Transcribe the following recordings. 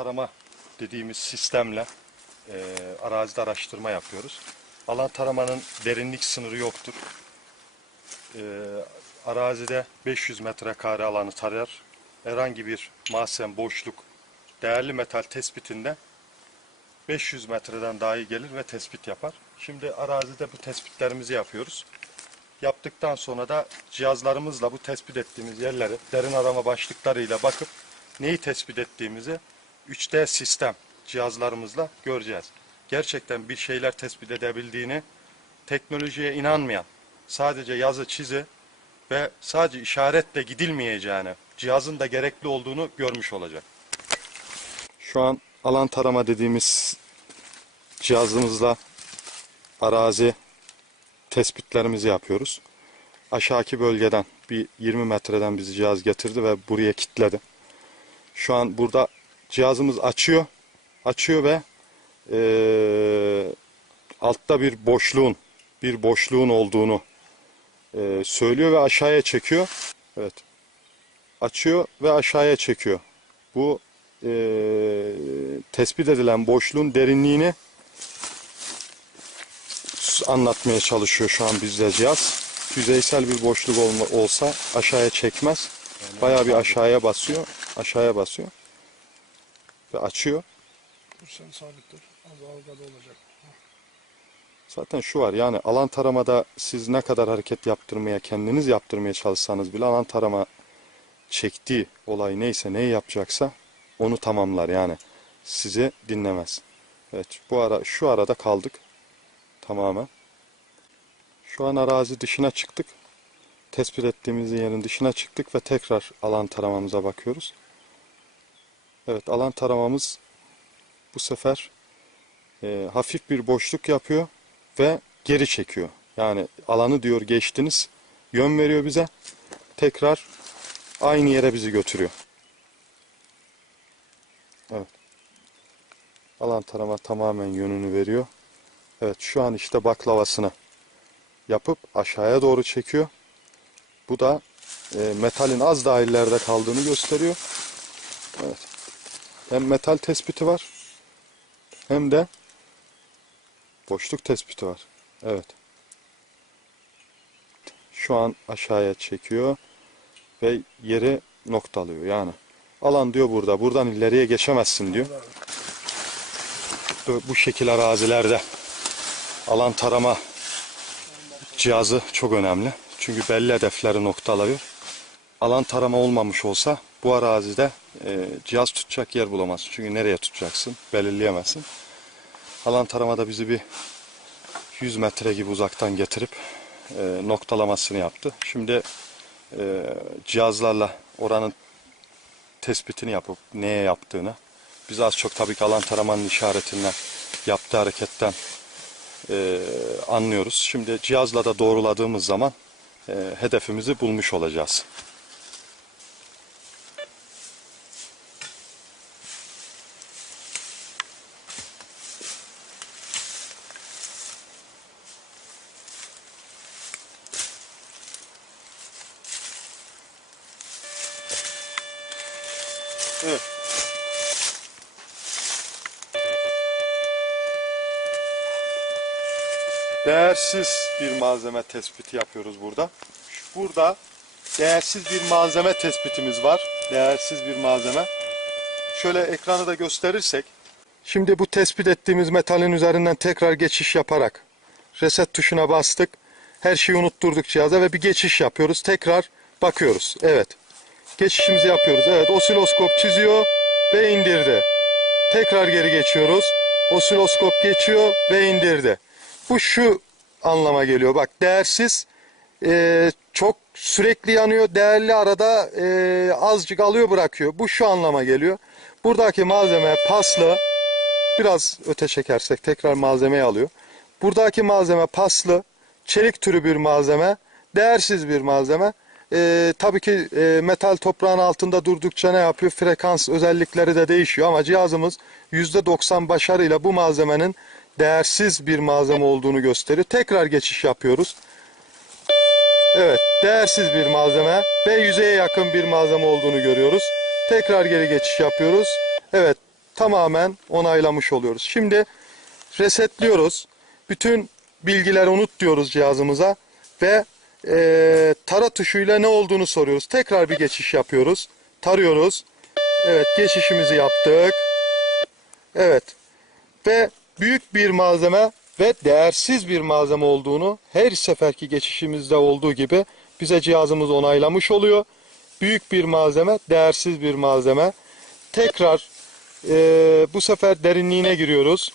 Tarama dediğimiz sistemle e, arazide araştırma yapıyoruz. Alan taramanın derinlik sınırı yoktur. E, arazide 500 metrekare alanı tarar. Herhangi bir mahzen, boşluk, değerli metal tespitinde 500 metreden dahi gelir ve tespit yapar. Şimdi arazide bu tespitlerimizi yapıyoruz. Yaptıktan sonra da cihazlarımızla bu tespit ettiğimiz yerleri derin arama başlıklarıyla bakıp neyi tespit ettiğimizi 3D sistem cihazlarımızla göreceğiz. Gerçekten bir şeyler tespit edebildiğini teknolojiye inanmayan, sadece yazı çizi ve sadece işaretle gidilmeyeceğini, cihazın da gerekli olduğunu görmüş olacak. Şu an alan tarama dediğimiz cihazımızla arazi tespitlerimizi yapıyoruz. Aşağıki bölgeden bir 20 metreden bizi cihaz getirdi ve buraya kilitledi. Şu an burada cihazımız açıyor. Açıyor ve eee, altta bir boşluğun bir boşluğun olduğunu eee, söylüyor ve aşağıya çekiyor. Evet. Açıyor ve aşağıya çekiyor. Bu eee, tespit edilen boşluğun derinliğini anlatmaya çalışıyor şu an bizde cihaz. Yüzeysel bir boşluk olma, olsa aşağıya çekmez. Bayağı bir aşağıya basıyor. Aşağıya basıyor. Ve açıyor. Dur sen sabit dur. Az algıda olacak. Zaten şu var yani alan taramada siz ne kadar hareket yaptırmaya kendiniz yaptırmaya çalışsanız bile alan tarama çektiği olay neyse neyi yapacaksa onu tamamlar yani sizi dinlemez. Evet bu ara şu arada kaldık tamamen. Şu an arazi dışına çıktık. Tespit ettiğimiz yerin dışına çıktık ve tekrar alan taramamıza bakıyoruz. Evet alan taramamız bu sefer e, hafif bir boşluk yapıyor ve geri çekiyor. Yani alanı diyor geçtiniz, yön veriyor bize. Tekrar aynı yere bizi götürüyor. Evet. Alan tarama tamamen yönünü veriyor. Evet şu an işte baklavasını yapıp aşağıya doğru çekiyor. Bu da e, metalin az daha ileride kaldığını gösteriyor. Evet. Hem metal tespiti var hem de boşluk tespiti var. Evet. Şu an aşağıya çekiyor ve yeri noktalıyor yani. Alan diyor burada. Buradan ileriye geçemezsin diyor. Bu şekil arazilerde alan tarama cihazı çok önemli. Çünkü belli hedefleri noktalıyor. Alan tarama olmamış olsa bu arazide e, cihaz tutacak yer bulamazsın. Çünkü nereye tutacaksın belirleyemezsin. Alan taramada bizi bir 100 metre gibi uzaktan getirip e, noktalamasını yaptı. Şimdi e, cihazlarla oranın tespitini yapıp neye yaptığını biz az çok tabii ki alan taramanın işaretinden yaptığı hareketten e, anlıyoruz. Şimdi cihazla da doğruladığımız zaman e, hedefimizi bulmuş olacağız. Evet. Değersiz bir malzeme tespiti yapıyoruz burada. Burada değersiz bir malzeme tespitimiz var. Değersiz bir malzeme. Şöyle ekranı da gösterirsek. Şimdi bu tespit ettiğimiz metalin üzerinden tekrar geçiş yaparak reset tuşuna bastık. Her şeyi unutturduk cihaza ve bir geçiş yapıyoruz. Tekrar bakıyoruz. Evet. Geçişimizi yapıyoruz. Evet osiloskop çiziyor ve indirdi. Tekrar geri geçiyoruz. Osiloskop geçiyor ve indirdi. Bu şu anlama geliyor. Bak değersiz e, çok sürekli yanıyor. Değerli arada e, azıcık alıyor bırakıyor. Bu şu anlama geliyor. Buradaki malzeme paslı. Biraz öte çekersek tekrar malzemeyi alıyor. Buradaki malzeme paslı. Çelik türü bir malzeme. Değersiz bir malzeme. E, tabii ki e, metal toprağın altında durdukça ne yapıyor? Frekans özellikleri de değişiyor ama cihazımız %90 başarıyla bu malzemenin değersiz bir malzeme olduğunu gösteriyor. Tekrar geçiş yapıyoruz. Evet, değersiz bir malzeme ve yüzeye yakın bir malzeme olduğunu görüyoruz. Tekrar geri geçiş yapıyoruz. Evet tamamen onaylamış oluyoruz. Şimdi resetliyoruz. Bütün bilgileri unut diyoruz cihazımıza ve eee, tara tuşuyla ne olduğunu soruyoruz. Tekrar bir geçiş yapıyoruz. Tarıyoruz. Evet geçişimizi yaptık. Evet ve büyük bir malzeme ve değersiz bir malzeme olduğunu her seferki geçişimizde olduğu gibi bize cihazımız onaylamış oluyor. Büyük bir malzeme, değersiz bir malzeme. Tekrar eee, bu sefer derinliğine giriyoruz.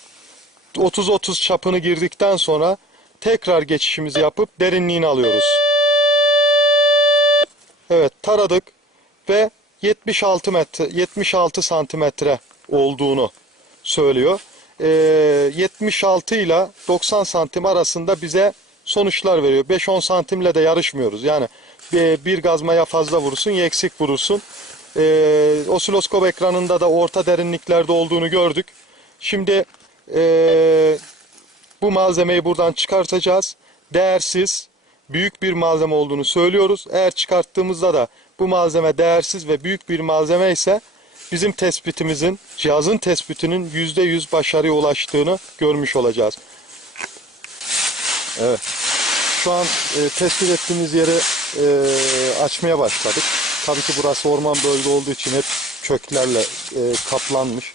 30-30 çapını girdikten sonra tekrar geçişimizi yapıp derinliğini alıyoruz. Evet taradık ve 76 metre 76 santimetre olduğunu söylüyor. Ee, 76 ile 90 santim arasında bize sonuçlar veriyor. 5-10 santimle de yarışmıyoruz. Yani bir, gazmaya fazla vurursun, ya eksik vurursun. Ee, osiloskop ekranında da orta derinliklerde olduğunu gördük. Şimdi ee, bu malzemeyi buradan çıkartacağız. Değersiz, büyük bir malzeme olduğunu söylüyoruz. Eğer çıkarttığımızda da bu malzeme değersiz ve büyük bir malzeme ise bizim tespitimizin, cihazın tespitinin %100 başarıya ulaştığını görmüş olacağız. Evet. Şu an e, tespit ettiğimiz yeri e, açmaya başladık. Tabii ki burası orman bölge olduğu için hep köklerle e, kaplanmış.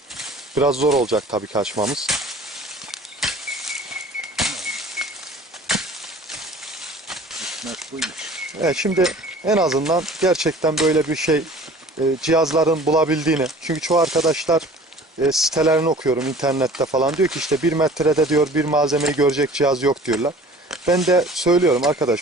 Biraz zor olacak tabii ki açmamız. Evet şimdi en azından gerçekten böyle bir şey e, cihazların bulabildiğini. Çünkü çoğu arkadaşlar e, sitelerini okuyorum internette falan diyor ki işte bir metrede diyor bir malzemeyi görecek cihaz yok diyorlar. Ben de söylüyorum arkadaş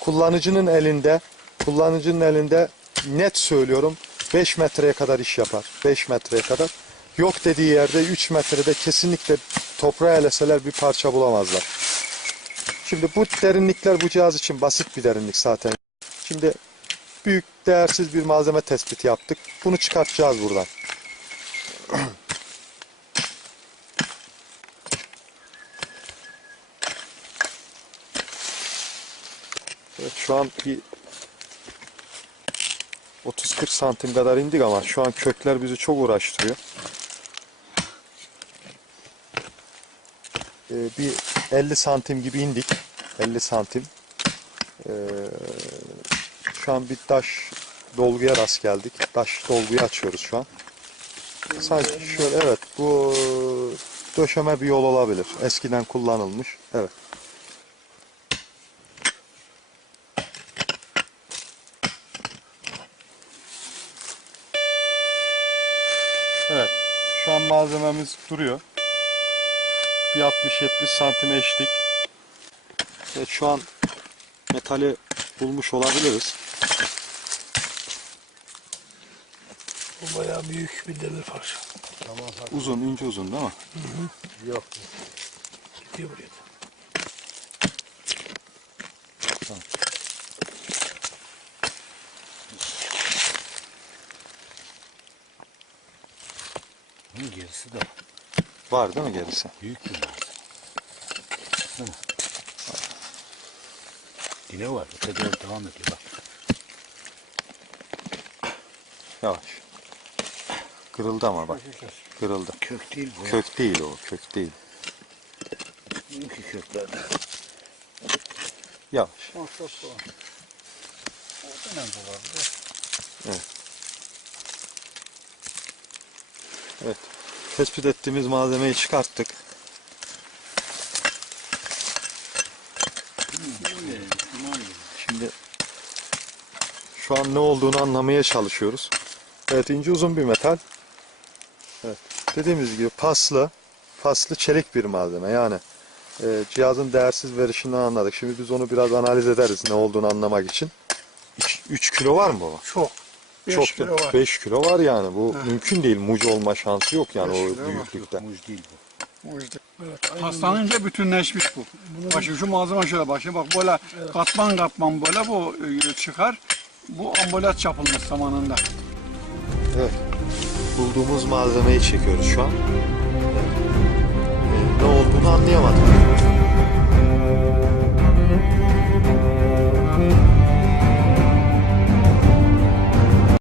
kullanıcının elinde kullanıcının elinde net söylüyorum 5 metreye kadar iş yapar. 5 metreye kadar. Yok dediği yerde 3 metrede kesinlikle toprağa eleseler bir parça bulamazlar. Şimdi bu derinlikler bu cihaz için basit bir derinlik zaten. Şimdi büyük değersiz bir malzeme tespiti yaptık. Bunu çıkartacağız buradan. Evet, şu an bir 30-40 santim kadar indik ama şu an kökler bizi çok uğraştırıyor. Ee, bir 50 santim gibi indik. 50 santim. Ee, şu an bir taş dolguya rast geldik. Taş dolguyu açıyoruz şu an. Sanki şöyle evet bu döşeme bir yol olabilir. Eskiden kullanılmış. Evet. Evet. Şu an malzememiz duruyor. Bir 60-70 santim eşlik. Evet, şu an metali bulmuş olabiliriz. Bu bayağı büyük bir demir parça. Tamam hadi. Uzun, ince uzun değil mi? Yok. Gidiyor buraya. da. Bunun gerisi de Var değil mi gerisi? büyük bir. Değil mi? Dile var. Öte doğru devam ediyor bak. Yavaş. Kırıldı ama bak. Kırıldı. Kök değil bu. ya. Kök değil o, kök değil. Bugünkü köklerde. Yavaş. Mahsap o. Dönem de olabilir. Evet. Tespit ettiğimiz malzemeyi çıkarttık. Şimdi şu an ne olduğunu anlamaya çalışıyoruz. Evet ince uzun bir metal. Evet. Dediğimiz gibi paslı, paslı çelik bir malzeme. Yani e, cihazın değersiz verişinden anladık. Şimdi biz onu biraz analiz ederiz ne olduğunu anlamak için. 3 kilo var mı baba? Çok. 5 çok kilo var. 5 kilo var yani. Bu ha. mümkün değil. Muc olma şansı yok yani o büyüklükte. Yok, muc değil bu. Muc değil. Evet, Hastalanınca bütünleşmiş bu. Bunu Başı şu malzeme şöyle başı bak böyle evet. katman katman böyle bu e, çıkar. Bu ambulans yapılmış zamanında. Evet. Bulduğumuz malzemeyi çekiyoruz şu an. Evet. Ee, ne olduğunu anlayamadım.